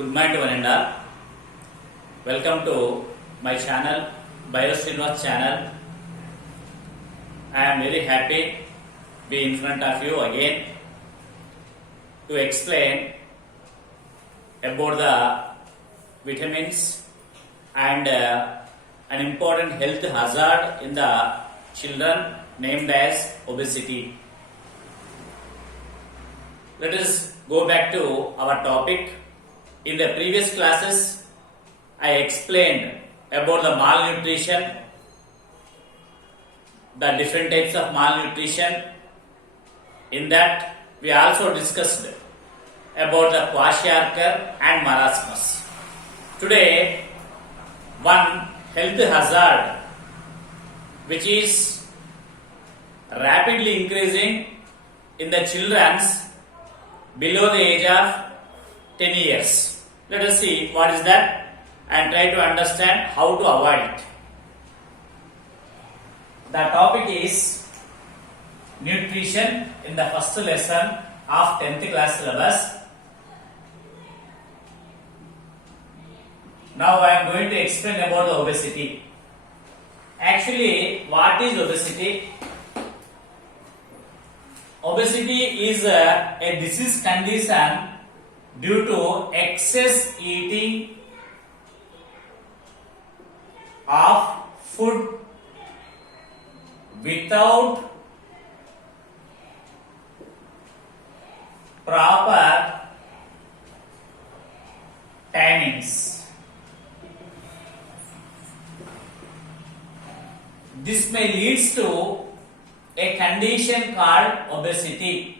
Good morning to one and all. Welcome to my channel, BioSrinivas channel. I am very happy to be in front of you again to explain about the vitamins and an important health hazard in the children named as obesity. Let us go back to our topic. In the previous classes, I explained about the malnutrition, the different types of malnutrition. In that, we also discussed about the kwashiorkor and marasmus. Today, one health hazard which is rapidly increasing in the children's below the age of 10 years. Let us see what is that and try to understand how to avoid it. The topic is nutrition in the first lesson of 10th class syllabus. Now I am going to explain about the obesity. Actually, what is obesity? Obesity is a disease condition due to excess eating of food without proper timings. This may lead to a condition called obesity.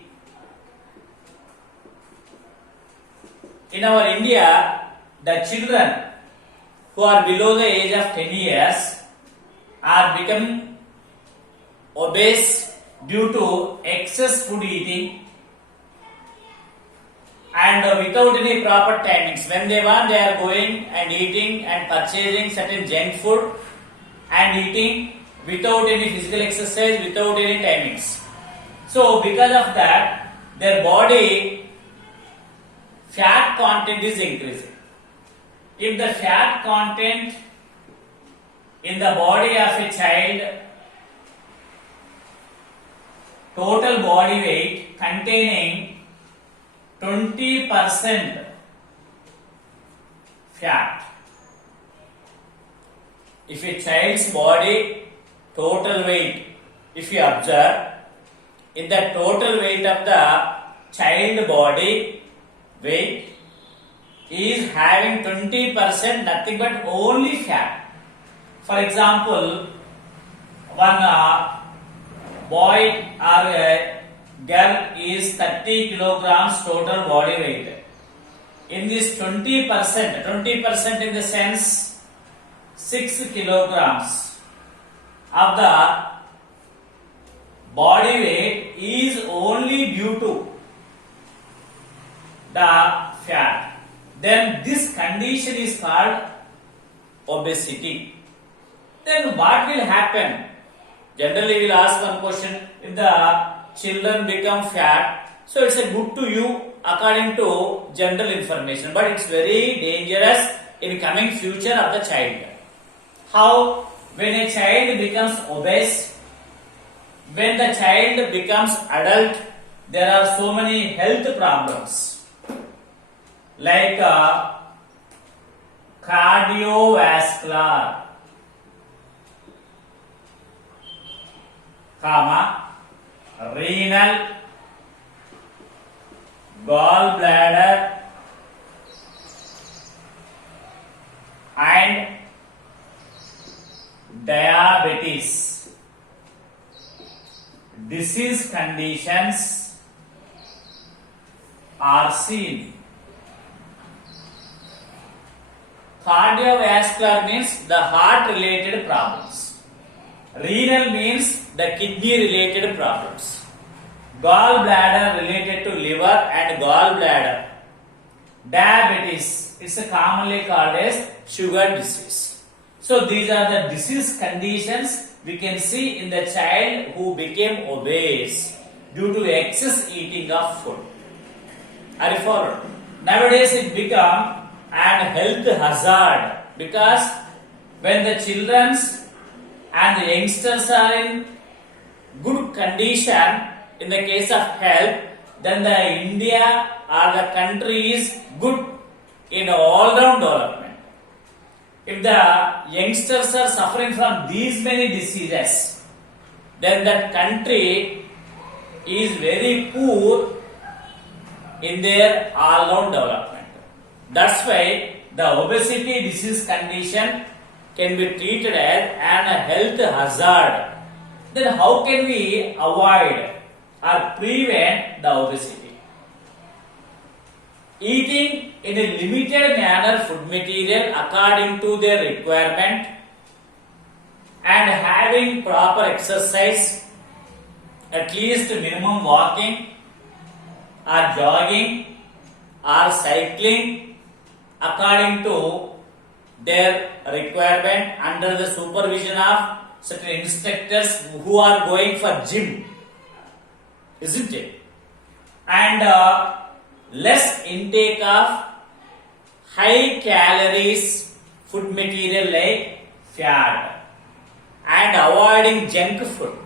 In our India, the children who are below the age of 10 years are becoming obese due to excess food eating and without any proper timings. When they want, they are going and eating and purchasing certain junk food and eating without any physical exercise, without any timings. So because of that, their body fat content is increasing. If the fat content in the body of a child, total body weight containing 20% fat. If a child's body total weight, if you observe, in the total weight of the child body weight is having 20% nothing but only fat. For example, one boy or a girl is 30 kilograms total body weight. In this 20% in the sense 6 kilograms of the body weight is only due to the fat. Then this condition is called obesity. Then what will happen? Generally we will ask one question, if the children become fat, so it's a good to you according to general information, but it's very dangerous in coming future of the child. How? When a child becomes obese, when the child becomes adult, there are so many health problems like cardiovascular, renal, gallbladder and diabetes. Disease conditions are seen. Cardiovascular means the heart related problems. Renal means the kidney related problems. Gallbladder related to liver and gallbladder. Diabetes is commonly called as sugar disease. So these are the disease conditions we can see in the child who became obese due to excess eating of food. Are you followed? Nowadays it become and health hazard, because when the children and the youngsters are in good condition in the case of health, then the India or the country is good in all round development. If the youngsters are suffering from these many diseases, then the country is very poor in their all round development. That's why the obesity disease condition can be treated as an health hazard. Then how can we avoid or prevent the obesity? Eating in a limited manner food material according to their requirement and having proper exercise, at least minimum walking or jogging or cycling according to their requirement under the supervision of certain instructors who are going for gym, isn't it? And less intake of high calories food material like fat and avoiding junk food.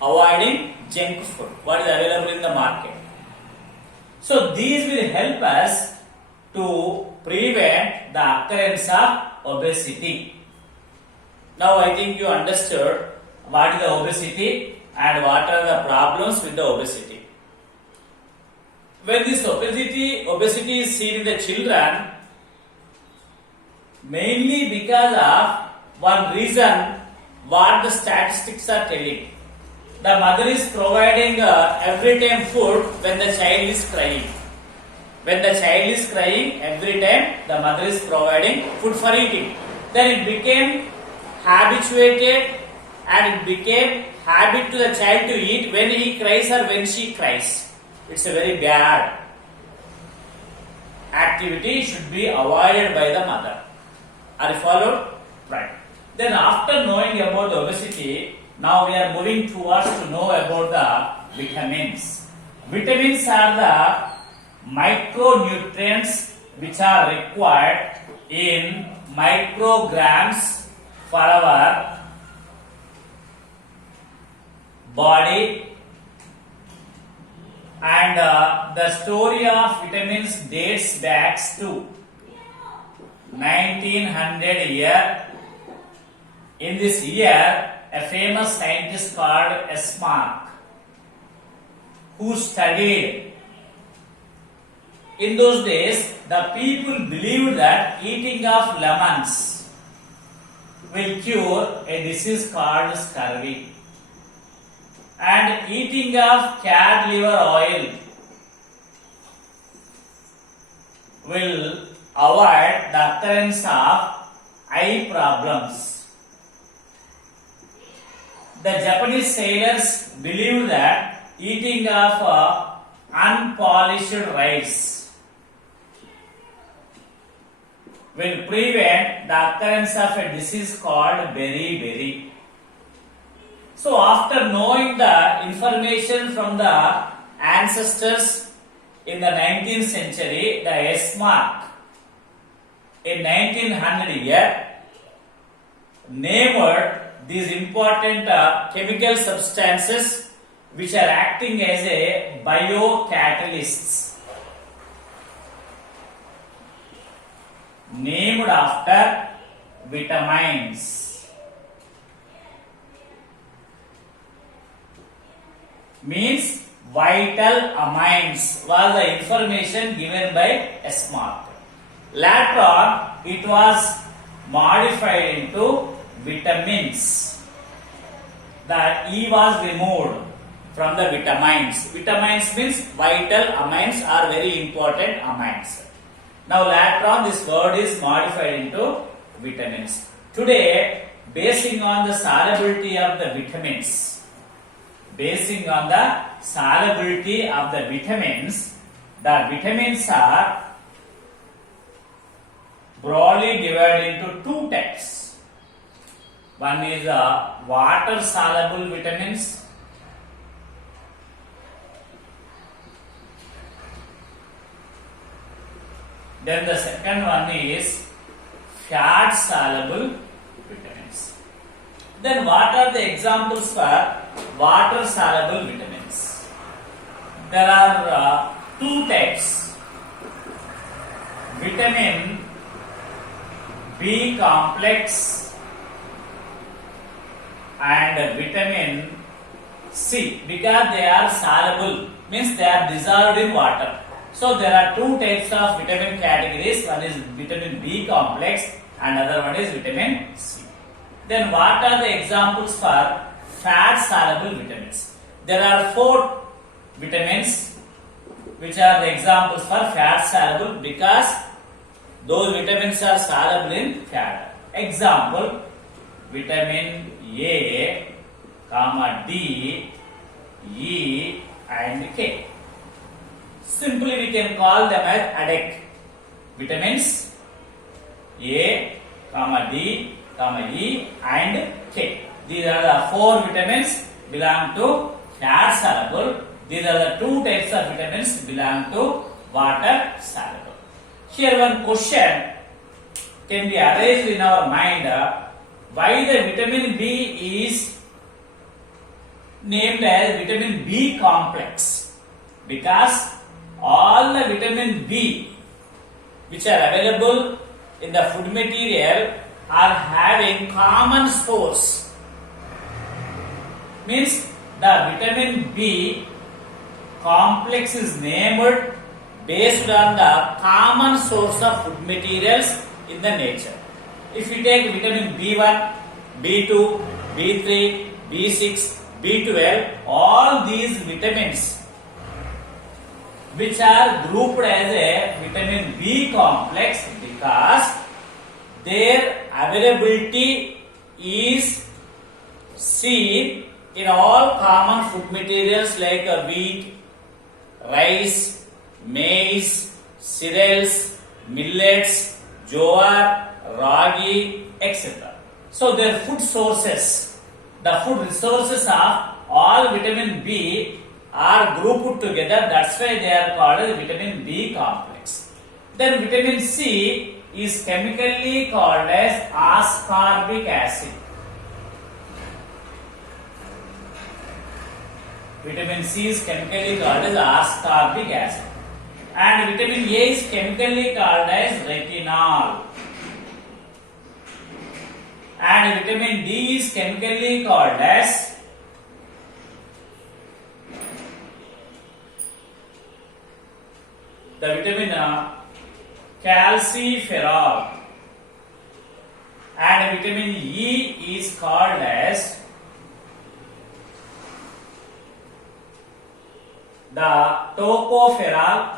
Avoiding junk food, what is available in the market. So these will help us to prevent the occurrence of obesity. Now I think you understood what is the obesity and what are the problems with the obesity. When this obesity is seen in the children, mainly because of one reason what the statistics are telling. The mother is providing every time food when the child is crying. When the child is crying, every time the mother is providing food for eating. Then it became habituated and it became habit to the child to eat when he cries or when she cries. It's a very bad activity, should be avoided by the mother. Are you followed? Right. Then after knowing about the obesity, now we are moving towards to know about the vitamins. Vitamins are the micronutrients which are required in micrograms for our body, and the story of vitamins dates back to 1900 year. In this year, a famous scientist called Esmark, who studied. In those days, the people believed that eating of lemons will cure a disease called scurvy, and eating of cat liver oil will avoid the occurrence of eye problems. The Japanese sailors believed that eating of unpolished rice will prevent the occurrence of a disease called beriberi. So after knowing the information from the ancestors in the 19th century, the Esmark in 1900 year named these important chemical substances which are acting as a biocatalysts, named after vitamins. Means vital amines was the information given by Esmark. Later on, it was modified into vitamins. The E was removed from the vitamins. Vitamins means vital amines are very important amines. Now later on this word is modified into vitamins. Today, basing on the solubility of the vitamins, the vitamins are broadly divided into two types. One is water soluble vitamins, Then the second one is fat soluble vitamins. Then what are the examples for water soluble vitamins? There are two types. Vitamin B complex and vitamin C, because they are soluble, means they are dissolved in water. So there are two types of vitamin categories. One is vitamin B complex and other one is vitamin C. Then what are the examples for fat soluble vitamins? There are four vitamins which are the examples for fat soluble, because those vitamins are soluble in fat. Example: vitamin A, D, E and K. Simply we can call them as ADEK. Vitamins A, D, E and K. These are the four vitamins belong to fat soluble. These are the two types of vitamins belong to water soluble. Here one question can be arised in our mind: why the vitamin B is named as vitamin B complex? Because all the vitamin B which are available in the food material are having common source. Means the vitamin B complex is named based on the common source of food materials in the nature. If we take vitamin B1, B2, B3, B6, B12, all these vitamins which are grouped as a vitamin B complex, because their availability is seen in all common food materials like wheat, rice, maize, cereals, millets, jowar, ragi, etc. So their food sources, the food resources of all vitamin B are grouped together. That's why they are called as vitamin B complex. Then vitamin C is chemically called as ascorbic acid. Vitamin C is chemically called as ascorbic acid. And vitamin A is chemically called as retinol. And vitamin D is chemically called as the vitamin calciferol. And vitamin E is called as the tocopherol.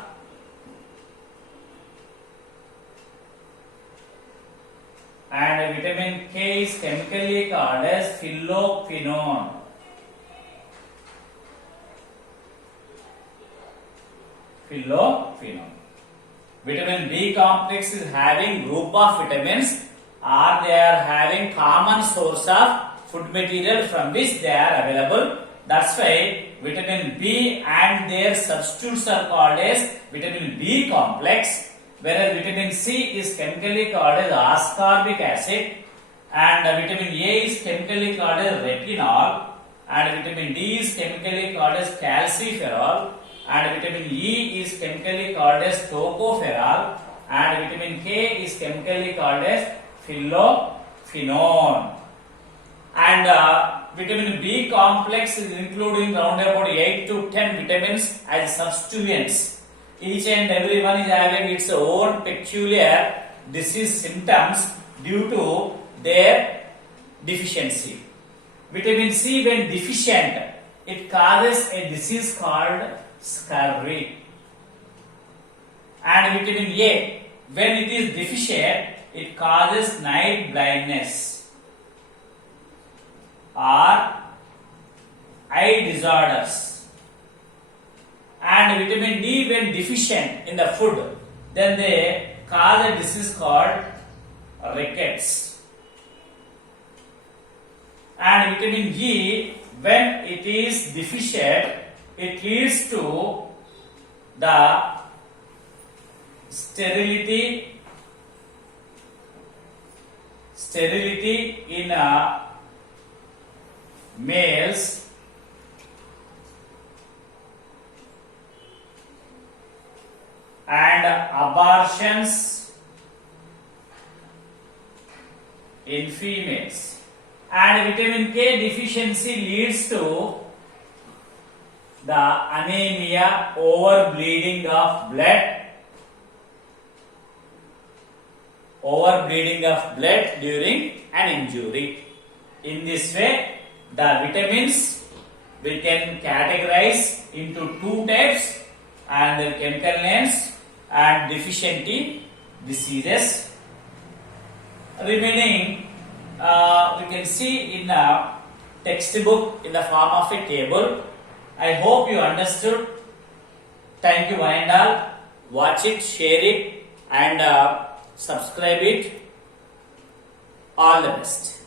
And vitamin K is chemically called as phylloquinone. Phylloquinone. Vitamin B complex is having group of vitamins, or they are having common source of food material from which they are available. That's why vitamin B and their substitutes are called as vitamin B complex. Whereas vitamin C is chemically called as ascorbic acid, and vitamin A is chemically called as retinol, and vitamin D is chemically called as calciferol, and vitamin E is chemically called as tocopherol, and vitamin K is chemically called as phylloquinone. And vitamin B complex is including around about 8 to 10 vitamins as substituents. Each and every one is having its own peculiar disease symptoms due to their deficiency. Vitamin C, when deficient, it causes a disease called scurvy. And vitamin A, when it is deficient, it causes night blindness or eye disorders. And vitamin D, when deficient in the food, then they cause a disease called rickets. And vitamin E, when it is deficient, it leads to the sterility in males and abortions in females. And vitamin K deficiency leads to the anemia, overbleeding of blood during an injury. In this way, the vitamins we can categorize into two types and their chemical names and deficiency diseases. Remaining we can see in a textbook in the form of a table. I hope you understood. Thank you one and all. Watch it, share it and subscribe it. All the best.